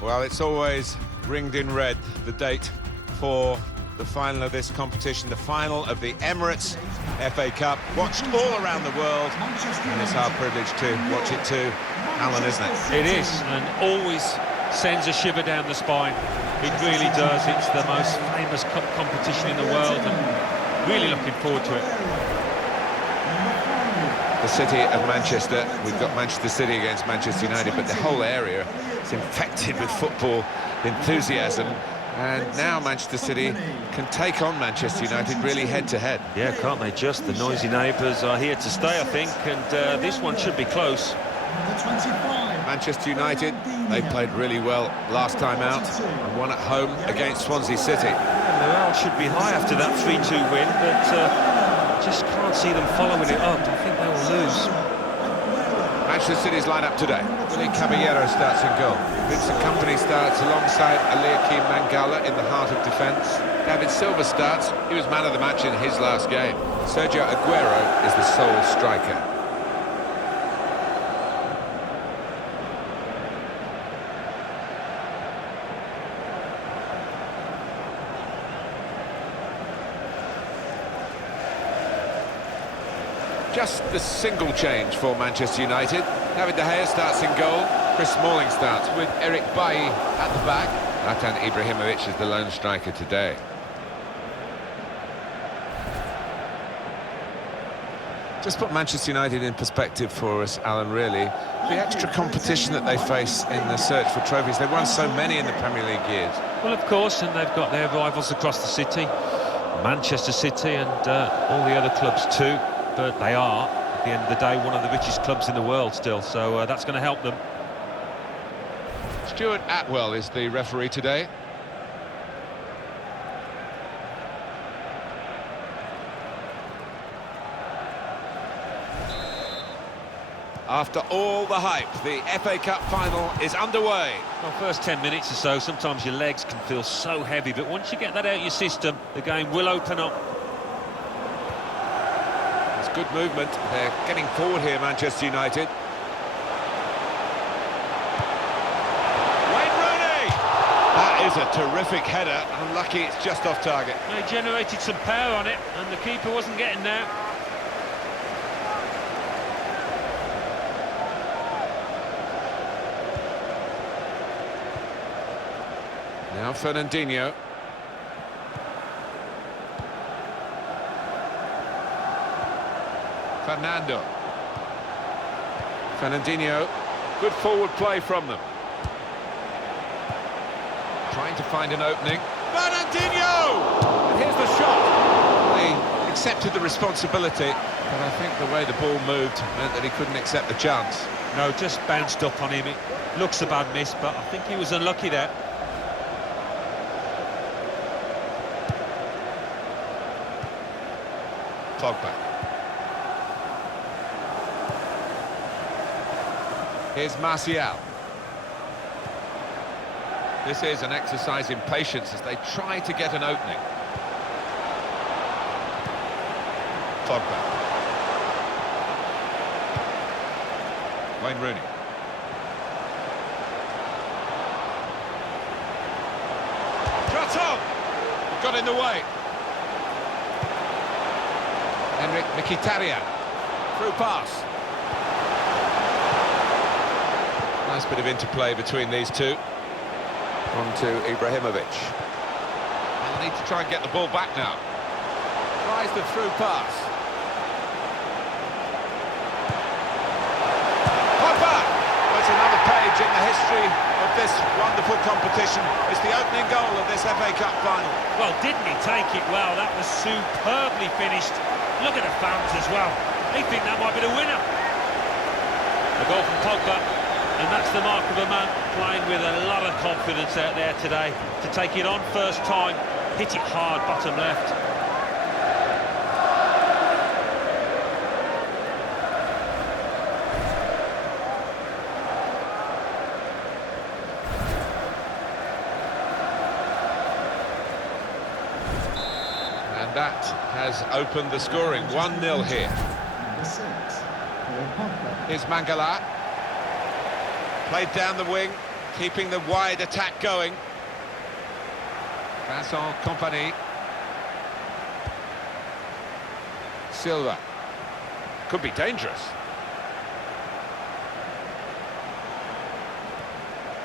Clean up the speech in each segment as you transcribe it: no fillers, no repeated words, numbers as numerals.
Well, it's always ringed in red, the date for the final of this competition, the final of the Emirates FA Cup, watched all around the world, and it's our privilege to watch it too, Alan, isn't it? It is, and always sends a shiver down the spine. It really does. It's the most famous cup competition in the world, and really looking forward to it. The city of Manchester, we've got Manchester City against Manchester United, but the whole area is infected with football enthusiasm, and now Manchester City can take on Manchester United really head-to-head. Yeah, can't they just? The noisy neighbours are here to stay, I think, and this one should be close. Manchester United, they played really well last time out and won at home against Swansea City. Yeah, morale should be high after that 3-2 win, but just can't see them following it up. I think they will lose. Manchester City's lineup today. Willie Caballero starts in goal. Vincent Kompany starts alongside Eliakim Mangala in the heart of defence. David Silva starts. He was man of the match in his last game. Sergio Aguero is the sole striker. Just the single change for Manchester United. David De Gea starts in goal. Chris Smalling starts with Eric Bailly at the back. Zlatan Ibrahimovic is the lone striker today. Just put Manchester United in perspective for us, Alan, really. The extra competition that they face in the search for trophies. They've won so many in the Premier League years. Well, of course, and they've got their rivals across the city. Manchester City and all the other clubs too. But they are, at the end of the day, one of the richest clubs in the world still, so that's going to help them. Stuart Atwell is the referee today. After all the hype, the FA Cup Final is underway. Well, first 10 minutes or so, sometimes your legs can feel so heavy, but once you get that out of your system, the game will open up. Good movement. They're getting forward here, Manchester United. Wayne Rooney! That is a terrific header. Unlucky it's just off target. They generated some power on it, and the keeper wasn't getting there. Now Fernandinho. Fernandinho, good forward play from them. Trying to find an opening. Fernandinho! And here's the shot. They accepted the responsibility, but I think the way the ball moved meant that he couldn't accept the chance. No, just bounced up on him. It looks a bad miss, but I think he was unlucky there. Pogba. Here's Martial. This is an exercise in patience as they try to get an opening. Pogba. Wayne Rooney. Trotton! Got in the way. Henrik Mkhitaryan. Through pass. Nice bit of interplay between these two. On to Ibrahimovic. They'll need to try and get the ball back now. Tries the through pass. Pogba! That's another page in the history of this wonderful competition. It's the opening goal of this FA Cup Final. Well, didn't he take it well? That was superbly finished. Look at the fans as well. They think that might be the winner. The goal from Pogba. And that's the mark of a man playing with a lot of confidence out there today. To take it on first time, hit it hard, bottom left. And that has opened the scoring. 1-0 here. Here's Mangala. Played down the wing. keeping the wide attack going. Vincent Kompany. Silva. Could be dangerous.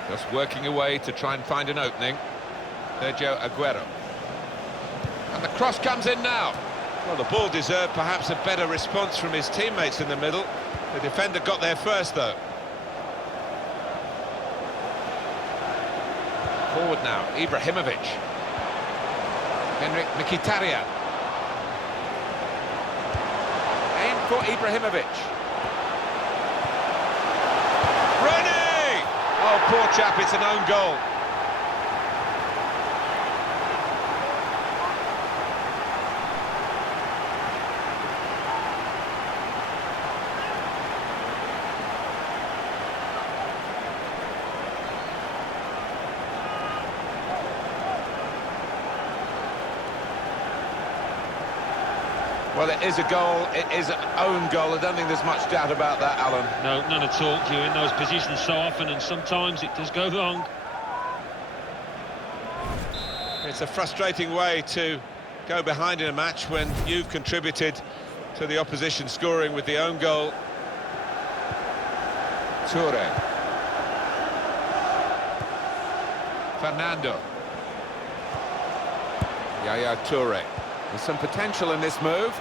Just working away to try and find an opening. Sergio Aguero. And the cross comes in now. Well, the ball deserved perhaps a better response from his teammates in the middle. The defender got there first, though. Forward now, Ibrahimovic. Henrik Mkhitaryan. Aim for Ibrahimovic. Rooney! Oh, poor chap, it's an own goal. Well, it is a goal, it is an own goal. I don't think there's much doubt about that, Alan. No, none at all. You're in those positions so often, and sometimes it does go wrong. It's a frustrating way to go behind in a match when you've contributed to the opposition scoring with the own goal. Toure. Fernando. Yaya Toure. There's some potential in this move.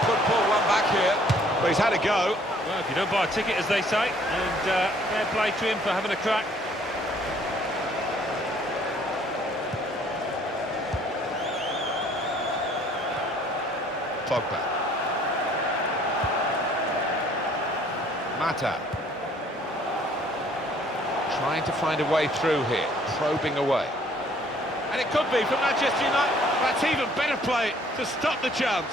Could pull one back here, but he's had a go. Well, if you don't buy a ticket, as they say, and fair play to him for having a crack. Pogba. Mata. Trying to find a way through here, probing away. And it could be for Manchester United. That's even better play to stop the chance.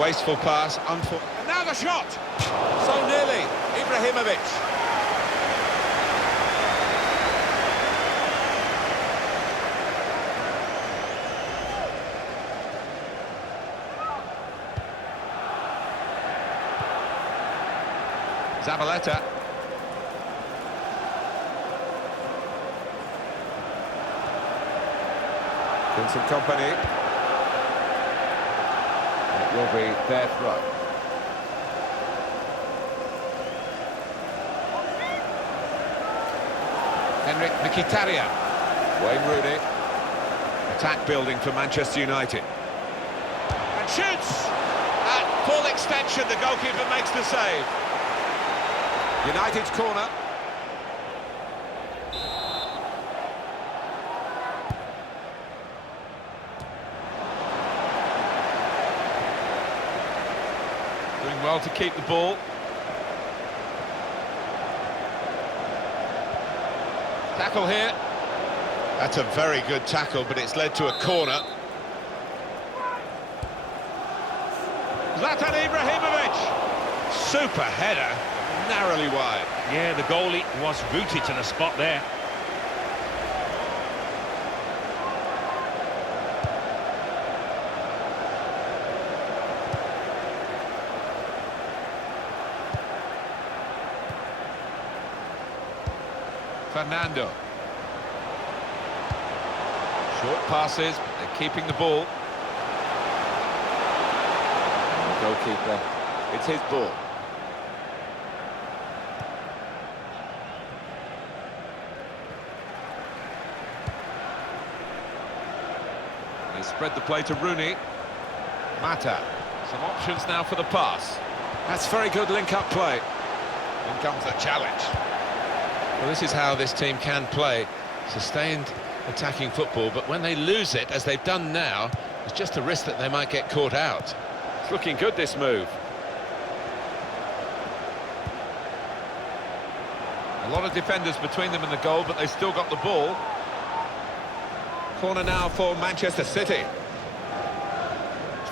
Wasteful pass, and now the shot! So nearly, Ibrahimovic. Zabaleta. Vincent Kompany. It will be their throw. Henrik Mkhitaryan. Wayne Rooney. Attack building for Manchester United. And shoots! At full extension, the goalkeeper makes the save. United's corner. Doing well to keep the ball. Tackle here. That's a very good tackle, but it's led to a corner. Zlatan Ibrahimovic. Super header. Narrowly wide. Yeah, the goalie was rooted to the spot there. Fernando. Short passes, but they're keeping the ball. And the goalkeeper, it's his ball. They spread the play to Rooney. Mata. Some options now for the pass. That's very good link-up play. In comes the challenge. Well, this is how this team can play. Sustained attacking football, but when they lose it, as they've done now, there's just a risk that they might get caught out. It's looking good, this move. A lot of defenders between them and the goal, but they've still got the ball. Corner now for Manchester City.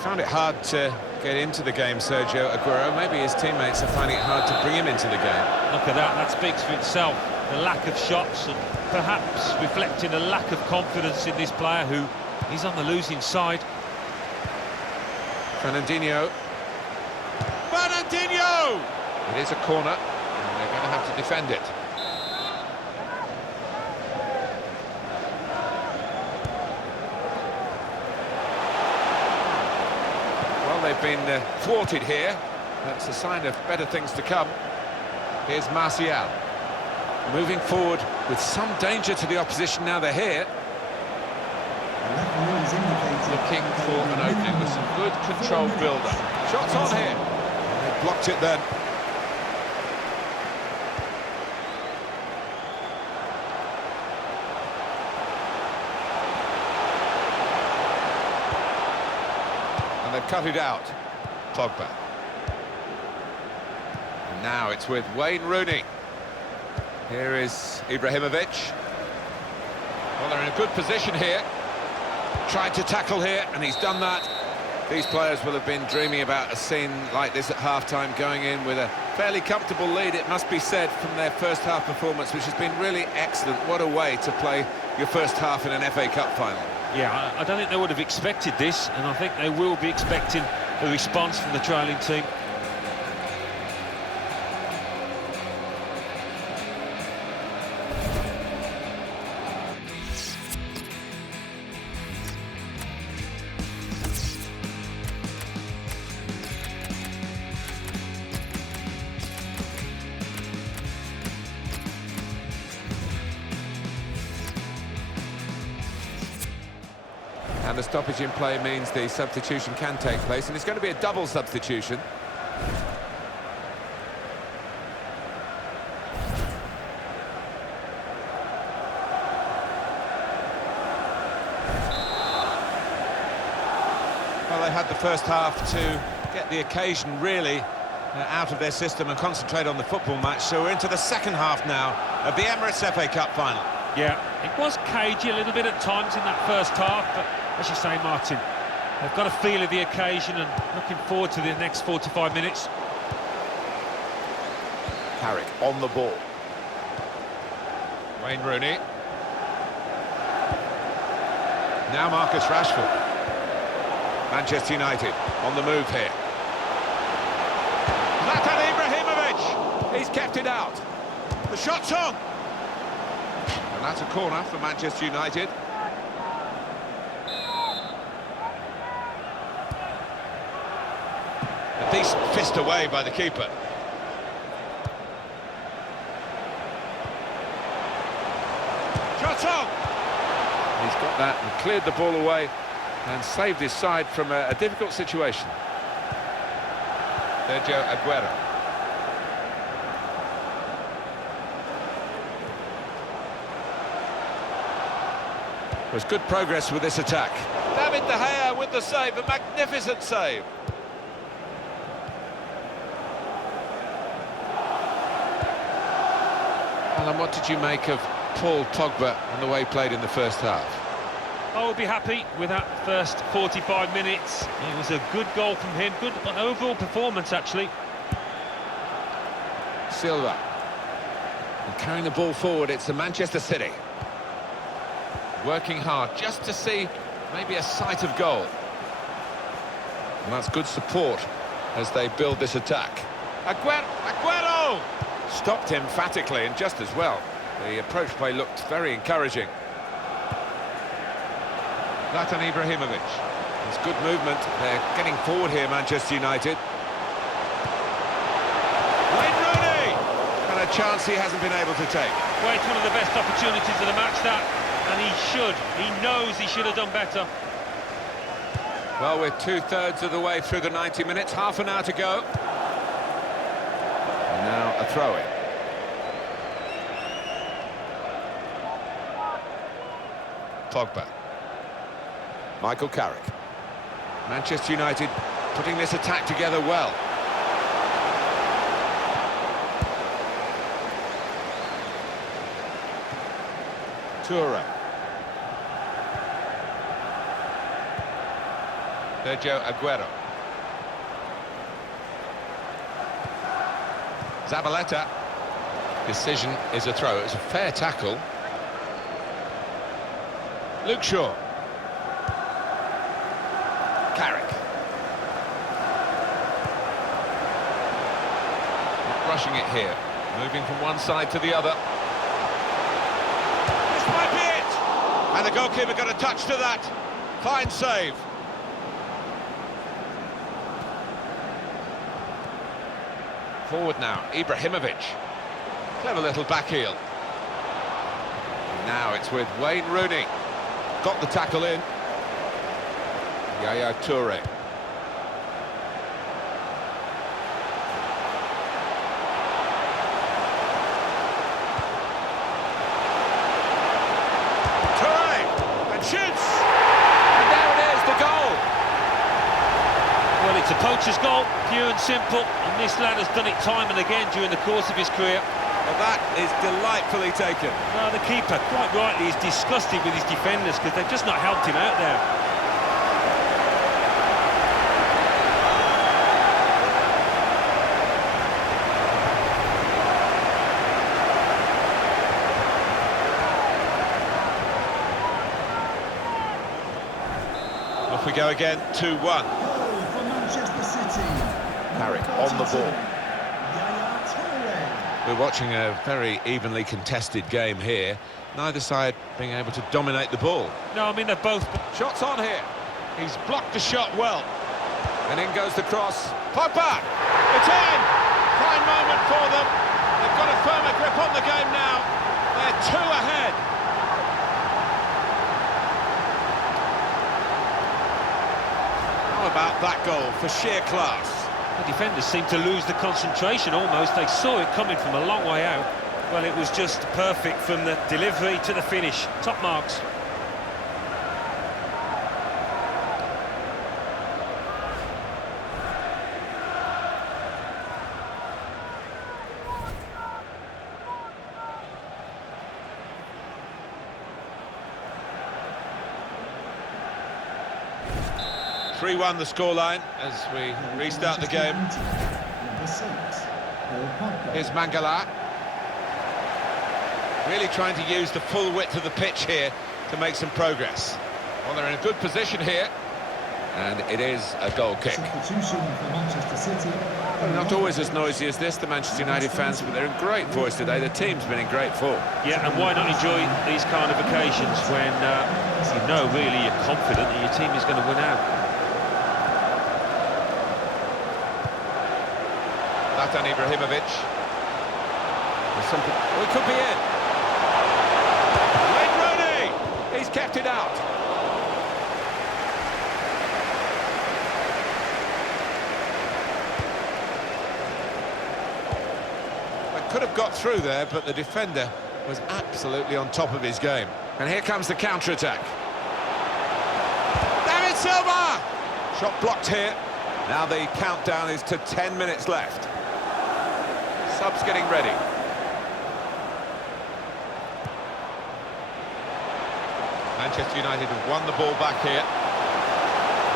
Found it hard to get into the game, Sergio Aguero. Maybe his teammates are finding it hard to bring him into the game. Look at that, that speaks for itself. The lack of shots and perhaps reflecting a lack of confidence in this player who is on the losing side. Fernandinho. Fernandinho! It is a corner, and they're going to have to defend it. Well, they've been thwarted here. That's a sign of better things to come. Here's Martial. Moving forward with some danger to the opposition now they're here. Looking for an opening with some good controlled build-up. Shots on here. And they blocked it then. And they've cut it out. Pogba. And now it's with Wayne Rooney. Here is Ibrahimovic. Well, they're in a good position here. Tried to tackle here, and he's done that. These players will have been dreaming about a scene like this at half-time, going in with a fairly comfortable lead, it must be said, from their first half performance, which has been really excellent. What a way to play your first half in an FA Cup final. Yeah, I don't think they would have expected this, and I think they will be expecting a response from the trailing team. And the stoppage in play means the substitution can take place, and it's going to be a double substitution. Well, they had the first half to get the occasion really out of their system and concentrate on the football match, so we're into the second half now of the Emirates FA Cup Final. Yeah, it was cagey a little bit at times in that first half, but as you say, Martin, they've got a feel of the occasion and looking forward to the next 45 minutes. Carrick on the ball. Wayne Rooney. Now Marcus Rashford. Manchester United on the move here. Zlatan Ibrahimovic! He's kept it out. The shot's on! And that's a corner for Manchester United. A decent fist away by the keeper. Shot on! He's got that and cleared the ball away and saved his side from a difficult situation. Sergio Aguero. There's good progress with this attack. David De Gea with the save, a magnificent save. Alan, what did you make of Paul Pogba and the way he played in the first half? I will be happy with that first 45 minutes. It was a good goal from him, good overall performance actually. Silva. And carrying the ball forward, it's the Manchester City. Working hard just to see maybe a sight of goal. And that's good support as they build this attack. Aguero! Stopped emphatically and just as well. The approach play looked very encouraging. Zlatan Ibrahimovic. It's good movement. They're getting forward here, Manchester United. Wayne Rooney! And a chance he hasn't been able to take. Well, it's one of the best opportunities of the match, that. And he knows he should have done better. Well, we're two-thirds of the way through the 90 minutes, half an hour to go. And now a throw-in. Pogba. Michael Carrick. Manchester United putting this attack together well. Toure. Sergio Aguero. Zabaleta. Decision is a throw. It's a fair tackle. Luke Shaw. Carrick. pushing it here, moving from one side to the other. This might be it! And the goalkeeper got a touch to that. Fine save. Forward now, Ibrahimovic. Clever little back heel. Now it's with Wayne Rooney. Got the tackle in. Yaya Toure. Toure! And shoots! And there it is, the goal! Well, it's a poacher's goal, pure and simple, and this lad has done it time and again during the course of his career. Well, that is delightfully taken. Well, the keeper, quite rightly, is disgusted with his defenders because they've just not helped him out there. Off we go again, 2-1. Goal for Manchester City. Carrick on the ball. Yaya Toure. We're watching a very evenly contested game here. Neither side being able to dominate the ball. No, I mean, they're both... Shots on here. He's blocked the shot well. And in goes the cross. Pogba! It's in! Fine moment for them. They've got a firmer grip on the game now. They're 2 ahead. How about that goal for sheer class? The defenders seemed to lose the concentration almost. They saw it coming from a long way out. Well, it was just perfect from the delivery to the finish. Top marks. Three 3-1 the scoreline as we restart the game. Number 6, Paul Pogba. Here's Mangala. Really trying to use the full width of the pitch here to make some progress. Well, they're in a good position here. And it is a goal kick. Substitution for Manchester City. Well, not always as noisy as this, the Manchester United fans, but they're in great voice today. The team's been in great form. Yeah, and why not enjoy these kind of occasions when you know really you're confident that your team is going to win out. Zlatan Ibrahimovic. There's something... Oh, he could be in. Wayne Rooney! He's kept it out. Could have got through there, but the defender was absolutely on top of his game. And here comes the counter-attack. David Silva! Shot blocked here. Now the countdown is to 10 minutes left. Subs getting ready. Manchester United have won the ball back here.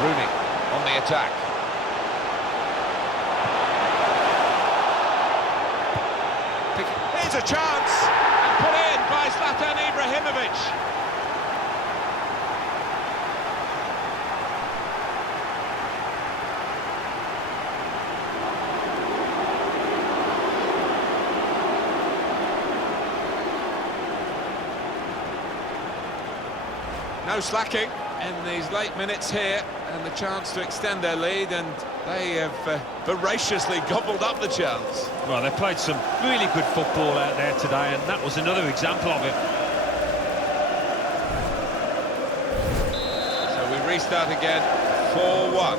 Rooney on the attack. Here's a chance, and put in by Zlatan Ibrahimovic. No slacking in these late minutes here, and the chance to extend their lead, and they have voraciously gobbled up the chance. Well, they played some really good football out there today, and that was another example of it. So we restart again, 4-1.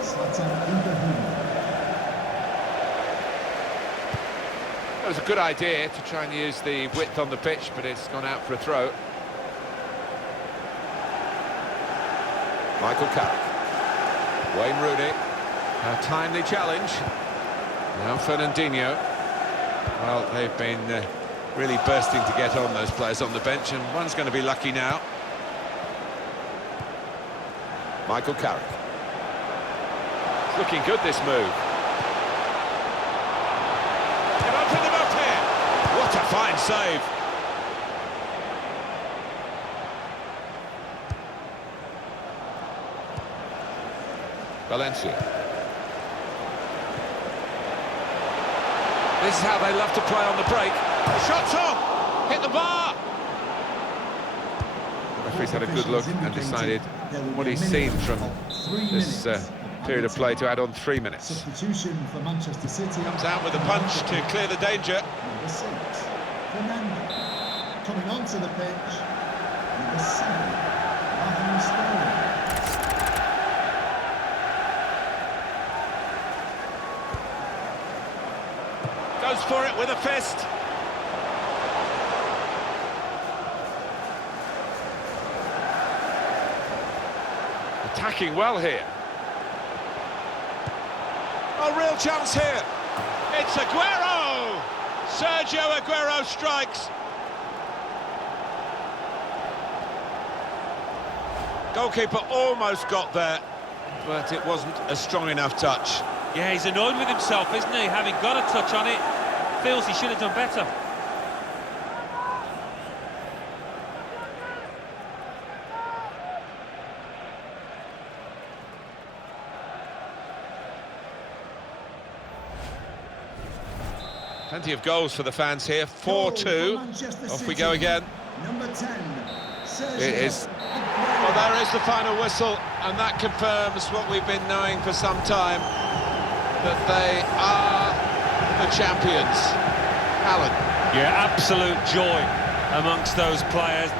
Zlatan Ibrahimovic. It was a good idea to try and use the width on the pitch, but it's gone out for a throw. Michael Carrick. Wayne Rooney. A timely challenge. Now Fernandinho. Well, they've been really bursting to get on, those players on the bench, and one's going to be lucky now. Michael Carrick. It's looking good, this move. What a fine save. Valencia. This is how they love to play on the break. Shot's on! Hit the bar! The referee's had a good look and decided what he's seen from this period of play to add on 3 minutes. Substitution for Manchester City. Comes out with a punch to clear the danger. Number 6, Fernando. Coming onto the pitch, number 7, Matthew Sterling. Goes for it with a fist. Attacking well here. A real chance here. It's Aguero! Sergio Aguero strikes. Goalkeeper almost got there, but it wasn't a strong enough touch. Yeah, he's annoyed with himself, isn't he? Having got a touch on it, feels he should have done better. Plenty of goals for the fans here. 4-2. Off we go again. Number 10, Sergio It is. Well, there is the final whistle, and that confirms what we've been knowing for some time, that they are the champions. Alan. Yeah, absolute joy amongst those players.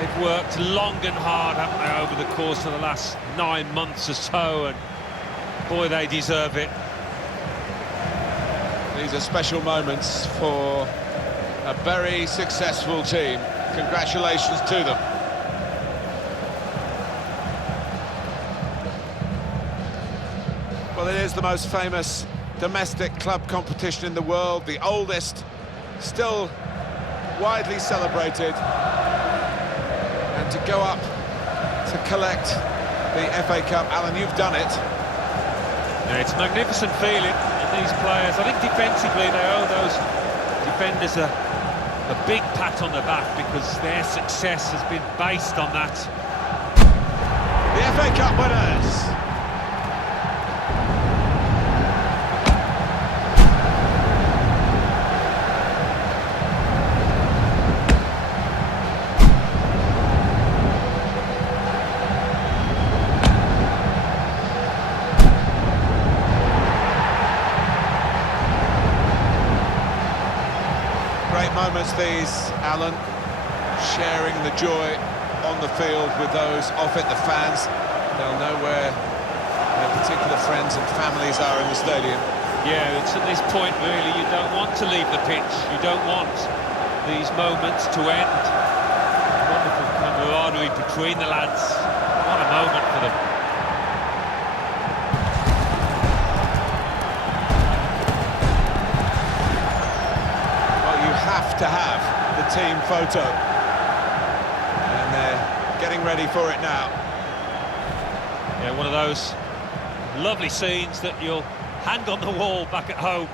They've worked long and hard, haven't they, over the course of the last 9 months or so, and boy, they deserve it. These are special moments for a very successful team. Congratulations to them. Well, it is the most famous domestic club competition in the world, the oldest, still widely celebrated. And to go up to collect the FA Cup, Alan, you've done it. Yeah, it's a magnificent feeling. These players, I think defensively they owe those defenders a big pat on the back, because their success has been based on that. The FA Cup winners. Great moments these, Alan, sharing the joy on the field with those off it, the fans. They'll know where their particular friends and families are in the stadium. Yeah, it's at this point really you don't want to leave the pitch, you don't want these moments to end. Wonderful camaraderie between the lads, what a moment for them. To have the team photo, and they're getting ready for it now. Yeah, one of those lovely scenes that you'll hang on the wall back at home.